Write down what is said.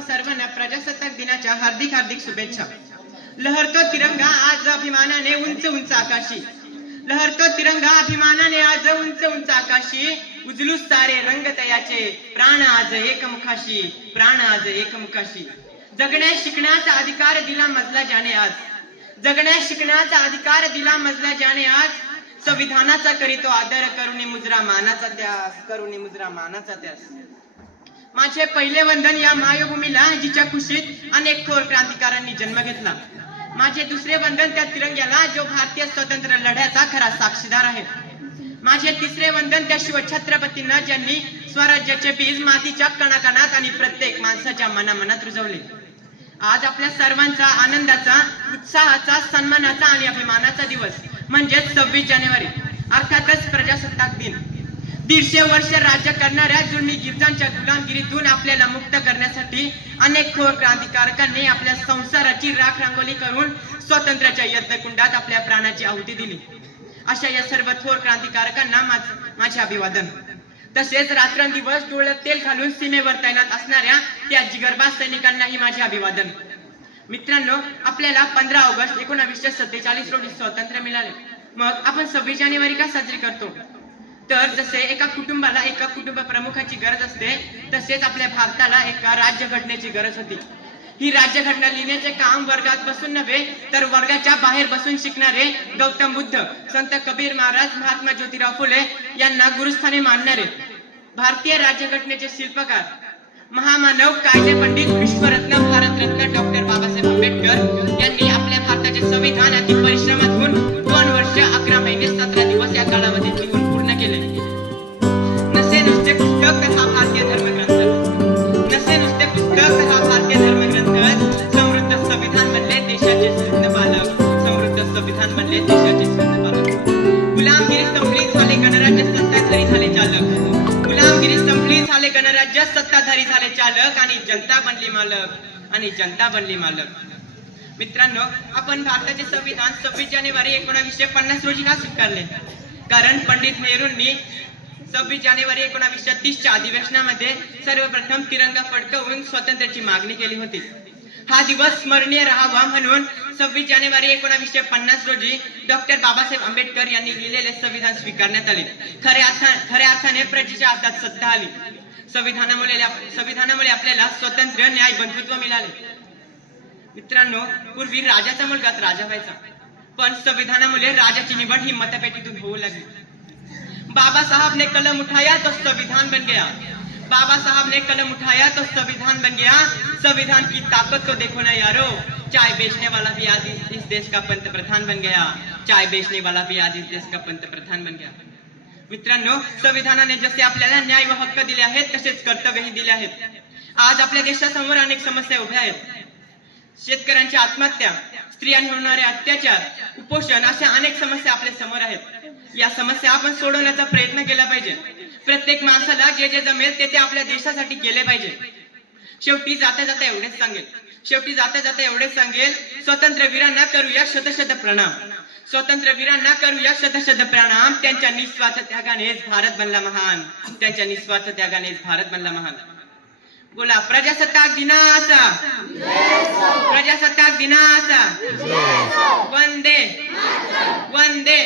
तुम्हा सर्वांना प्रजासत्ताक दिनाच्या हार्दिक हार्दिक शुभेच्छा. लहरतो तिरंगा आज अभिमानाने उंच उंच आकाशी. लहरतो तिरंगा अभिमानाने आज उंच उंच आकाशी. उजलू सारे रंग तयाचे. प्राण आज एकमुखाशी. प्राण आज एकमुखाशी. जगण्या शिकण्याचा अधिकार दिला मजला ज्याने आज. जगण्या शिकण्याचा अधिकार दिला मजला ज्याने आज. संविधानाचा करीतो आदर करुणी मुजरा मानाचा त्यास. करुणी मुजरा मानाचा त्यास. माझे पहिले वंदन या मायभूमीला जिच्या कुशीत अनेक थोर क्रांतिकारांनी जन्म घेतला. माझे दुसरे वंदन त्या तिरंग्याला जो भारतीय स्वतंत्र लढ्याचा खरा साक्षीदार आहे. माझे तिसरे वंदन त्या शिवछत्रपतींना ज्यांनी स्वराज्याचे बीज मातीच्या कणाकणात आणि प्रत्येक माणसाच्या मनामनात रुजवले. आज आपल्या सर्वांचा आनंदाचा उत्साहाचा सन्मानाचा आणि अभिमानाचा दिवस म्हणजेच सव्वीस जानेवारी अर्थातच प्रजासत्ताक दिन. दीडशे वर्ष राज्य करणाऱ्या जुनी गिरजांच्या गुलामगिरीतून आपल्याला मुक्त करण्यासाठी अनेक थोर क्रांतिकारकांनी आपल्या संसाराची राख रांगोली करून स्वातंत्र्याच्या यज्ञकुंडात आपल्या प्राणाची आहुती दिली. अशा या सर्व थोर क्रांतिकारकांना माझे अभिवादन. तसेच रात्रंदिवस डोळ्यात तेल घालून सीमेवर तैनात असणाऱ्या त्या जिगरबाज सैनिकांनाही माझे अभिवादन. मित्रांनो आपल्याला पंधरा ऑगस्ट एकोणावीसशे सत्तेचाळीस रोजी स्वातंत्र्य मिळाले. मग आपण सव्वीस जानेवारी का साजरी करतो? तर जसे एका कुटुंबाला एका कुटुंब प्रमुखाची गरज असते तसेच आपल्या भारताला एका राज्य घटनेची गरज होती. ही राज्यघटना लिहिण्याचे काम वर्गात बसून नव्हे तर वर्गाच्या बाहेर बसून शिकणारे गौतम बुद्ध संत कबीर महाराज महात्मा ज्योतिराव फुले यांना गुरुस्थानी मानणारे भारतीय राज्यघटनेचे शिल्पकार महामानव कायदे पंडित विश्वरत्न भारतरत्न डॉक्टर बाबासाहेब आंबेडकर यांनी भारतीय धर्मग्रंथ नसे नुसते पुस्तक हा भारतीय धर्मग्रंथ समृद्ध संविधान देशाचे पालक समृद्ध संविधान देशाचे पालक गुलामगिरी संपली झाले गणराज्य सत्ताधारी झाले चालक गुलामगिरी संपली झाले गणराज्य सत्ताधारी झाले चालक आणि जनता बनली मालक आणि जनता बनली मालक मित्रांनो आपण भारताचे संविधान सव्वीस जानेवारी एकोणीसशे पन्नास रोजी का स्वीकारले? कारण पंडित नेहरूंनी सव्वीस जानेवारी एकोणावीसशे तीसच्या अधिवेशनामध्ये सर्वप्रथम तिरंगा फडकवून स्वातंत्र्याची मागणी केली होती. हा दिवस स्मरणीय राहावा म्हणून सव्वीस जानेवारी एकोणावीसशे पन्नास रोजी डॉक्टर बाबासाहेब आंबेडकर यांनी लिहिलेले संविधान स्वीकारण्यात आले. खऱ्या अर्था खऱ्या अर्थाने प्रजेच्या हातात सत्ता आली. संविधानामुळे संविधानामुळे आपल्याला स्वतंत्र न्याय बंधुत्व मिळाले. मित्रांनो पूर्वी राजाचा मुलगाच राजा व्हायचा. पण संविधानामुळे राजाची निवड ही मतपेटीतून होऊ लागली. बाबा साहब ने कलम उठाया तो संविधान बन गया। बाबा साहब ने कलम उठाया तो संविधान बन गया। संविधान की ताकत को देखो ना यारो चाय बेचने वाला भी आज इस, देश का पंत प्रधान बन गया। चाय बेचने वाला भी आज इस देश का पंत प्रधान बन गया। मित्रांनो संविधानाने जसे आपल्याला न्याय व हक्क दिले आहेत तसेच कर्तव्यही दिले आहेत. आज आपल्या देशासमोर अनेक समस्या उभ्या आहेत. शेतकऱ्यांची आत्महत्या स्त्रियांवर होणारे अत्याचार उपोषण अशा अनेक समस्या आपल्यासमोर आहेत. या समस्या आपण सोडवण्याचा प्रयत्न केला पाहिजे. प्रत्येक माणसाला जे जे जमेल ते ते आपल्या देशासाठी केले पाहिजे. शेवटी जाता जाता एवढेच सांगेल. शेवटी जाता जाता एवढेच सांगेल स्वतंत्र वीरांना करूया शतशत प्रणाम. स्वतंत्र वीरांना करूया शतशत प्रणाम. त्यांच्या निस्वार्थ त्यागानेच भारत बनला महान. त्यांच्या निस्वार्थ त्यागानेच भारत बनला महान. बोला प्रजासत्ताक दिनाचा. दिनाचा. वंदे. वंदे.